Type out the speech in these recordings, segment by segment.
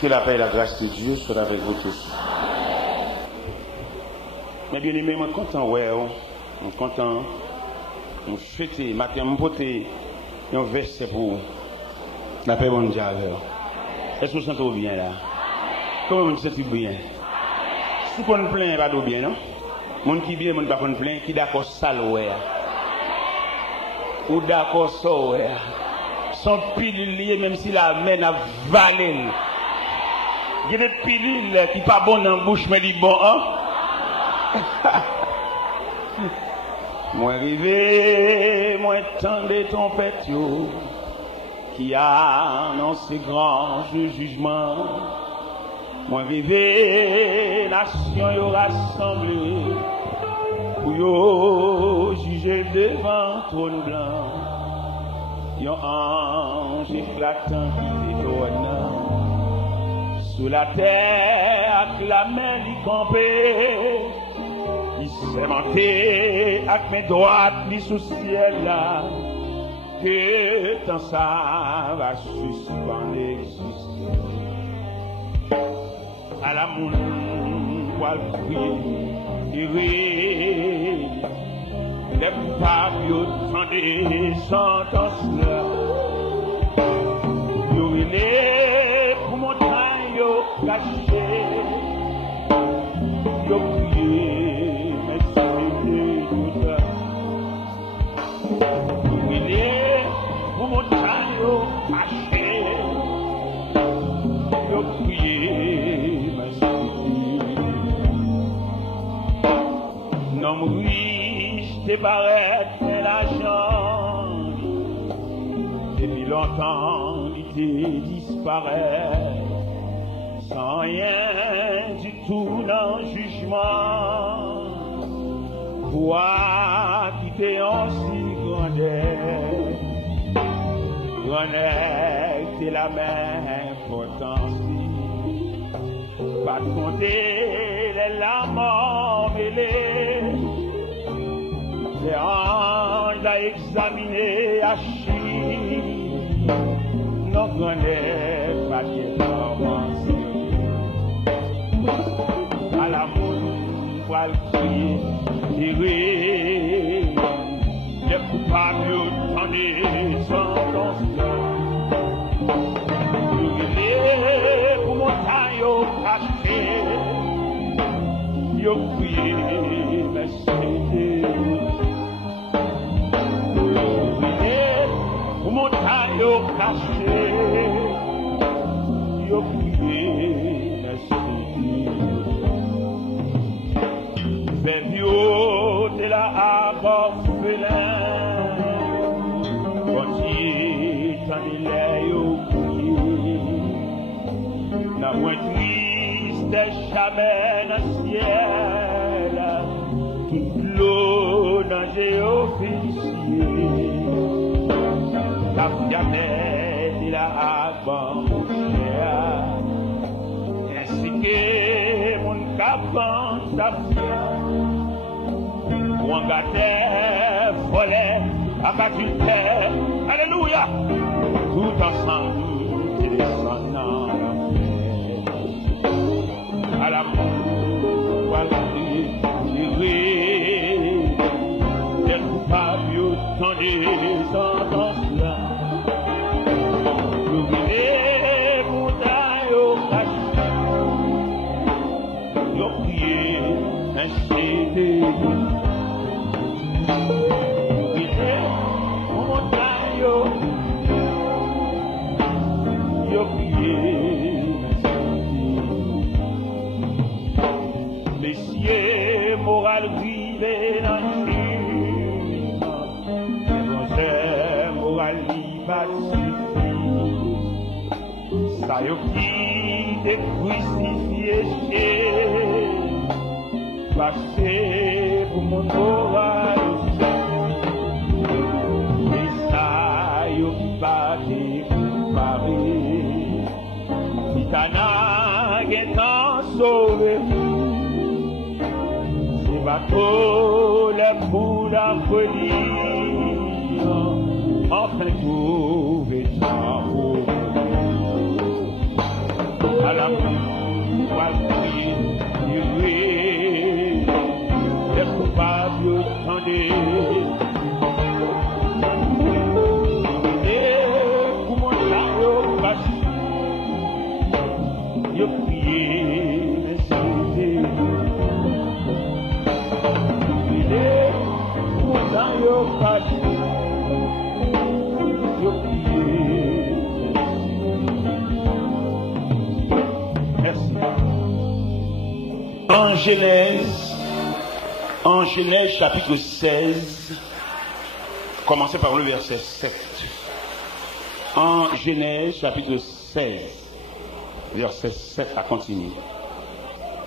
Que la paix et la grâce de Dieu soient avec vous tous. Mais bien aimé, je suis content, je suis content. Je suis fêté, je suis porté un verset pour la paix mondiale. Est-ce que vous sentez bien là? Comment vous sentez bien? Si vous ne plaît pas de bien, non? Mon qui bien, mon pas de plaît, qui d'accord ça ouais. Ou d'accord ça ouais. Son pilule même si la main a valé. Il y a des pilules qui ne sont pas bonnes dans la bouche, mais qui sont bonnes. Hein? Moi rêvé, moi tendais ton pétio, qui a annoncé grand jugement. Moi rêvé, nation y rassemblée, pour y juger devant trône blanc. Yon ange éclatant qui détonne. Sous la terre, avec la main du campé, il s'est monté avec mes droites, ni sous ciel là, que tant ça va suspendre exister. À la moune, poil crier, rire, les coupables, ils font des sentences là. Ils pour mon yo caché, yo prié, mais c'est tout ça. Il est pour mon yo caché, yo prié, mais c'est tout. Non riche débarrasse l'argent, depuis longtemps il disparaît. Sans rien du tout dans le jugement, toi qui t'es aussi grandeur, c'est la même importance, pas de compter les larmes mêlées, les anges à examiner à chier, nos grandeurs pas de à la moune, poil crier, tirer, les coupables dans des sentences. Brûler pour mon taillot caché, yo crier, mais c'était. Brûler pour mon taillot caché, yo crier, mais c'était. Vieux de la orphelin, quand il t'en est au pied, la moins triste jamais dans le ciel, toute l'eau dans géofficier, la fiamette de la banchère, ainsi que mon capant d'affaires. Ou gâté, volet, abattuté, alléluia, tout ensemble, descendant à la mort, à la tirée, des coupables, dans des sentences là, l'ouvrier, montagne au cachet, yo prié, ainsi de Messieurs, moral rivé dans le film, c'est moral pacifique, ça y qui te crucifié, passé pour mon moral. Titana est sauvé, c'est bateau le bout d'un folie, enfin trouvé ta peau. à l'amour, à crier, livré, les coupables tendaient. Et pour mon chariot passé, je priais, mais c'était. Et pour mon chariot passé, je priais. Merci. En Genèse chapitre 16, commencez par le verset 7. En Genèse chapitre 16, verset 7 à continuer.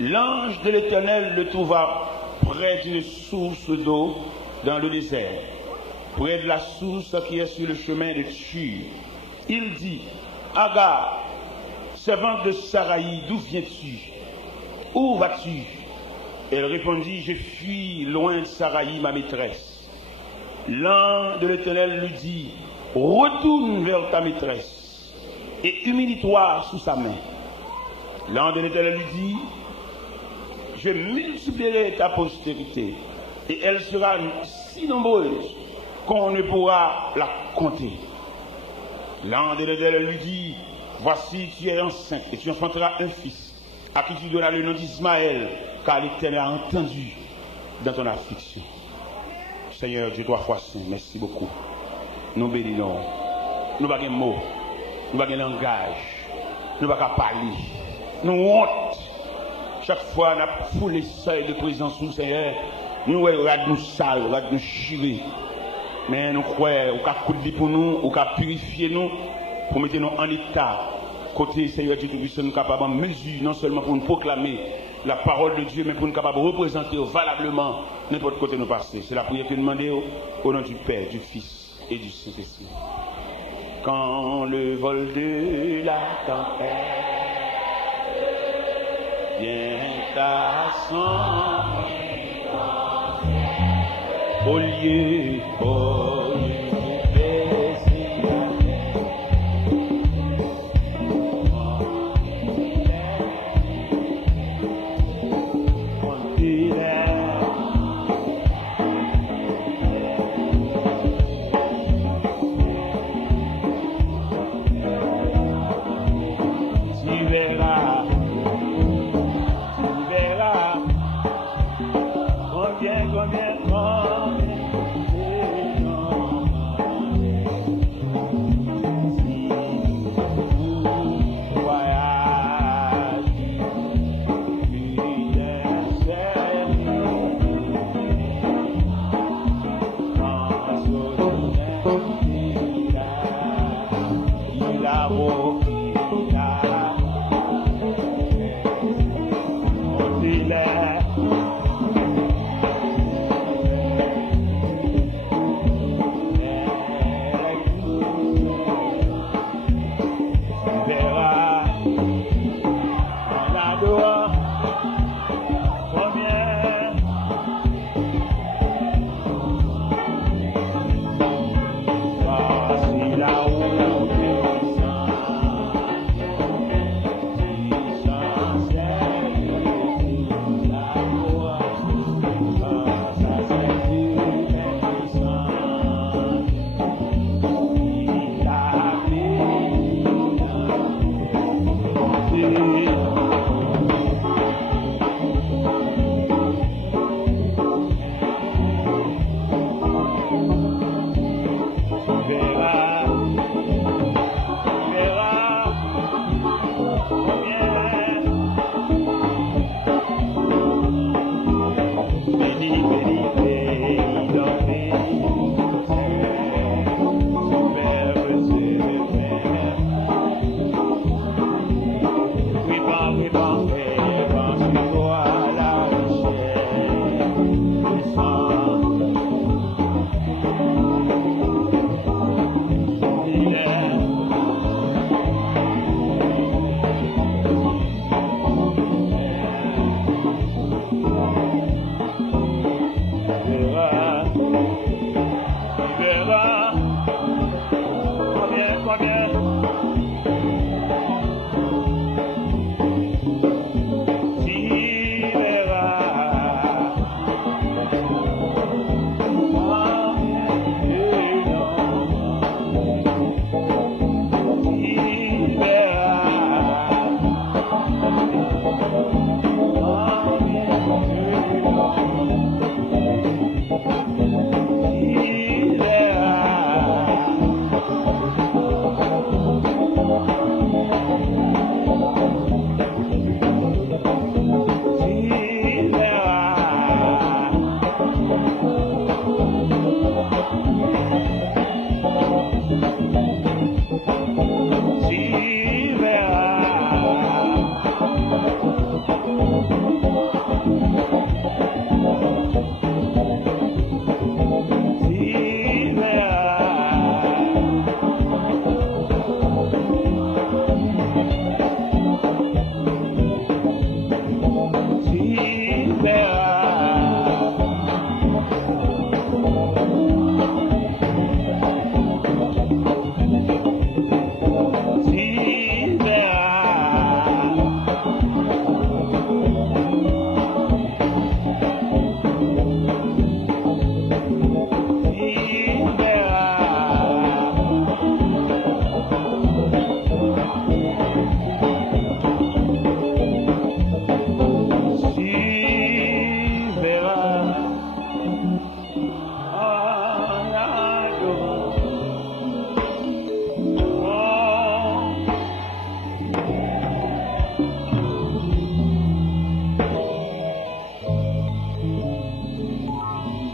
L'ange de l'Éternel le trouva près d'une source d'eau dans le désert, près de la source qui est sur le chemin de Shur. Il dit, Agar, servante de Saraï, d'où viens-tu? Où vas-tu? Elle répondit, je fuis loin de Saraï, ma maîtresse. L'ange de l'Éternel lui dit, retourne vers ta maîtresse et humilie-toi sous sa main. L'ange de l'Éternel lui dit, je multiplierai ta postérité et elle sera si nombreuse qu'on ne pourra la compter. L'ange de l'Éternel lui dit, voici tu es enceinte et tu enfanteras un fils à qui tu donneras le nom d'Ismaël, car l'Éternel a entendu dans ton affliction. Seigneur Dieu, 3 fois saint, merci beaucoup. Nous bénissons. Nous n'avons pas de mots, nous n'avons pas de langage, nous n'avons pas parler. Nous honte. Chaque fois, nous avons foulé seuil de présence sous le Seigneur. Nous regardons nous sales, nous regardons nous chirés. Mais nous croyons, nous avons coudé pour nous, nous avons purifié nous, pour mettre nous en état. Côté Seigneur Dieu Tout-Puissant, nous sommes capables de mesure, non seulement pour nous proclamer la parole de Dieu, mais pour nous capables de représenter valablement n'importe côté nous passer. C'est la prière que nous demandons au nom du Père, du Fils et du Saint-Esprit. Quand le vol de la tempête vient à son au lieu de baisser combien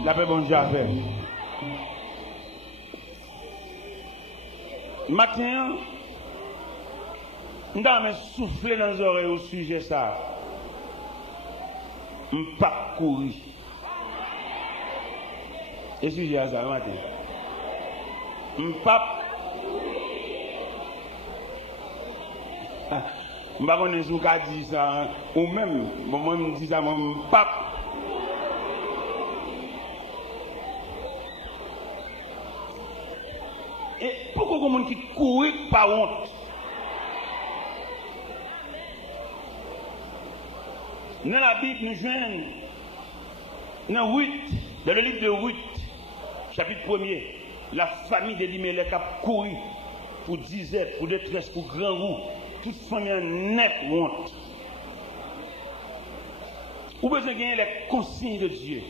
D'après bon Dieu a fait. Matin, nous avons soufflé dans les oreilles au sujet ça. Je ne peux pas courir. Et sujet à ça, matin. Je ne peux pas. Je ne sais pas si vous avez dit ça, ou même, moi je dis ça, je ne peux pas. Et pourquoi il y a des gens qui courent par honte? Dans la Bible, nous joignons dans le livre de Ruth, chapitre 1er, la famille d'Elimelech a couru pour disette, pour détresse, pour grand roux, toute famille en net honte. Ou besoin de gagner les consignes de Dieu.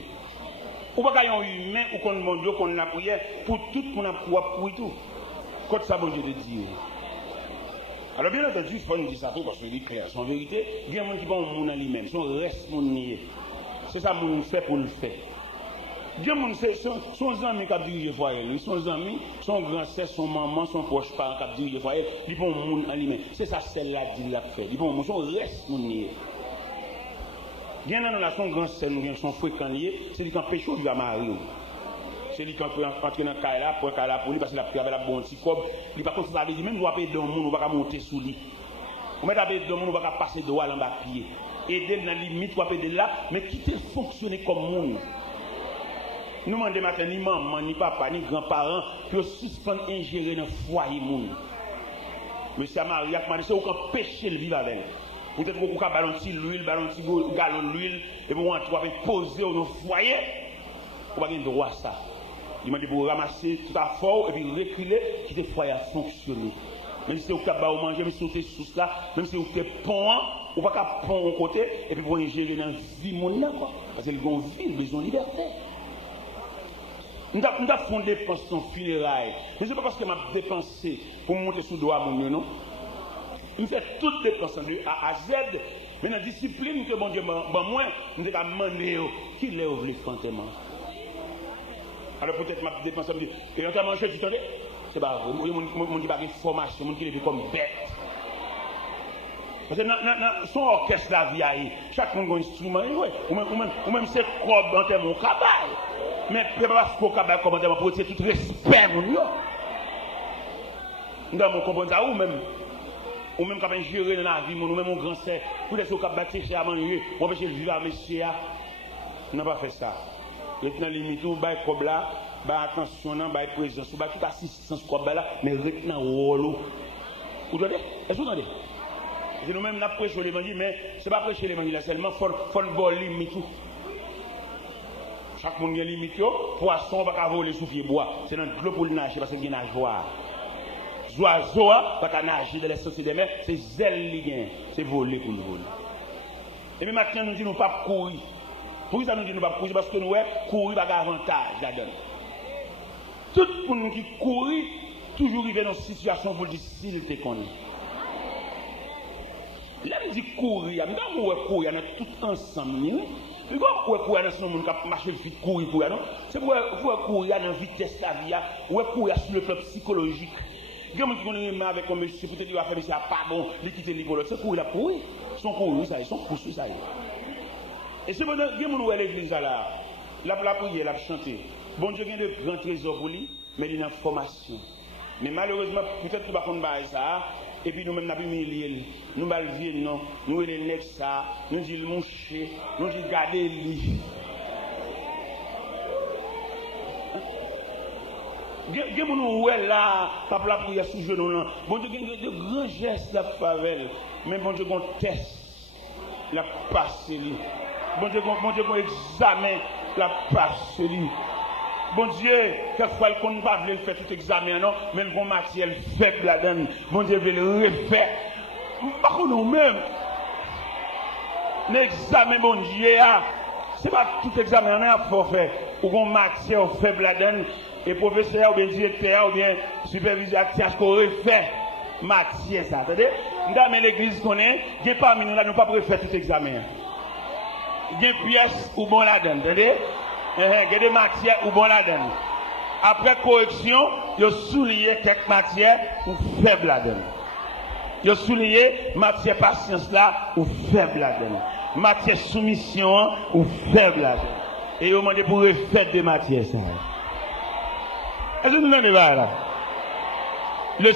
Ou pas qu'il y ait un humain ou qu'on demande Dieu, qu'on a prié pour tout, qu'on a pour tout. Quand ça, bon Dieu de Dieu. Alors bien entendu, il faut nous dire ça parce que c'est clair. En vérité, il y a des gens qui vont au monde en lui-même, son reste mon nier. C'est ça que nous fait pour le faire. Il y a des gens son ami qui a dirigé le foyer, son ami, son grand-sœur, son maman, son proche parent qui a dirigé le foyer, ils vont au monde en lui-même. C'est ça celle-là qui l'a fait. Ils vont son reste mon nier. Il y a dans son grand-sœur, son fréquent lié, c'est lui qui empêche de vivre à Marie. C'est lui qui entre dans le cas là, pour lui, parce qu'il a pris avec la bonne petite cob. Il va continuer à dire, même si on va payer de monde, on va monter sous lui. On va payer de monde, on va passer de wall en bas pied. Aider dans la limite, on va payer de là, mais quitter fonctionner comme monde. Nous demandons matin, ni maman, ni papa, ni grands-parents, qui suspendent ingérer dans le foyer monde. Monsieur Marie a demandé, c'est aucun péché le vivre avec elle. Peut-être qu'on a balancé l'huile, balancé galon d'huile, et vous allez poser au foyer, on va avoir le droit à ça. Il m'a dit pour ramasser tout à fort et puis reculer, qui te foyer à fonctionner. Même si vous avez manger, même si vous êtes sous là, même si vous êtes pont, vous n'avez pas pont au côté, et puis vous ingérer dans la vie mondiale. Parce que vous avez une vie, besoin de liberté. Nous avons fait des dépenses en funérailles. Mais ce n'est pas parce que je dépensé pour monter sous le doigt mon non. Je fais toutes les dépenses de A à Z. Mais dans la discipline que bon Dieu m'a moi, nous devons demander qui les ouvre les fantômes. Alors peut-être ma dépense me dit, et on t'a mangé, tu t'en dis? C'est pas vrai. Mon dit pas de formation, mon qui est comme bête. Parce que dans son orchestre la vie, chaque monde a un instrument, ou même c'est quoi dans tes mon cabal. Mais pas ce cabal comme dans pour c'est tout respect mon yo. Nous devons comprendre ça ou même quand gérer dans la vie, ou même mon grand sœur, pour laisser au cabal chercher à manger, on empêcher de vivre à monsieur. Non pas fait ça. Et dans les limites, bah comme là, bah attention, bah présence, bah toute assistance comme là, mais retenant rôle. Vous entendez? Est-ce que vous entendez? C'est nous-mêmes nous prêchons l'évangile, mais c'est pas prêcher l'évangile seulement, faut bon limite. Chaque monde a une limite, poisson va pas voler sous pied bois. C'est dans l'eau pour le nager parce qu'il y a un nageoire. Oiseau va pas nager dans les sociétés des mers, c'est zèle ligne, c'est voler pour le voler. Et puis maintenant nous disons pas courir. Pour ça nous disons pas courir parce que nous courir pas d'avantage là-dedans. Tout le monde qui court toujours arrive dans une situation pour dire s'il te connaît. Là, on dit courir, on va courir tout ensemble. Puis quand on courir dans ce monde qui marche vite courir pour non, c'est pour courir dans la vitesse de la vie, ou courir sur le plan psychologique. Il y a des gens qui ont avec un monsieur, peut-être qu'il va faire ça pas bon, il quitte l'école, c'est courir la courir. Ils sont courir, ça, ils sont poussés, ça. Et c'est bon, il y a des gens qui ont l'église là, la prière, la chanter. Bon Dieu, il y a de grands trésors pour lui, mais il y a une formation. Mais malheureusement, peut-être qu'il va faire ça. Et puis nous-mêmes, nous avons humilié, nous avons dit non, nous avons dit ça, nous avons dit le moucher, nous avons dit garder lui. Il y a des gens là, pas la prière sous genou. Bon Dieu, il y a de grands gestes la favelle, mais bon Dieu, on teste la passe. Bon Dieu, on examine la passe. Bon Dieu, quelquefois, il ne peut pas faire tout examen, non, mais le bon matière faible là-dedans. Bon Dieu veut le refaire. Par contre, nous-mêmes, l'examen, bon Dieu, ce n'est pas tout examen, on a pour faire. Ou bon matière faible là-dedans, et professeur, ou bien directeur, ou bien superviseur, tiens, ce qu'on refait matière, ça. Attendez, nous avons l'église qu'on est, il n'y a pas parmi nous là, nous ne pouvons pas faire tout examen. Il y a une pièce ou bon là-dedans, attendez. Il y a des matières ou bon là-dedans. Après correction, il a souligné quelques matières ou faibles là-dedans. Il a souligné matière patience là ou faible là-dedans. Matière soumission ou faible là-dedans. Et il a demandé pour refaire des matières. Est-ce que vous avez là?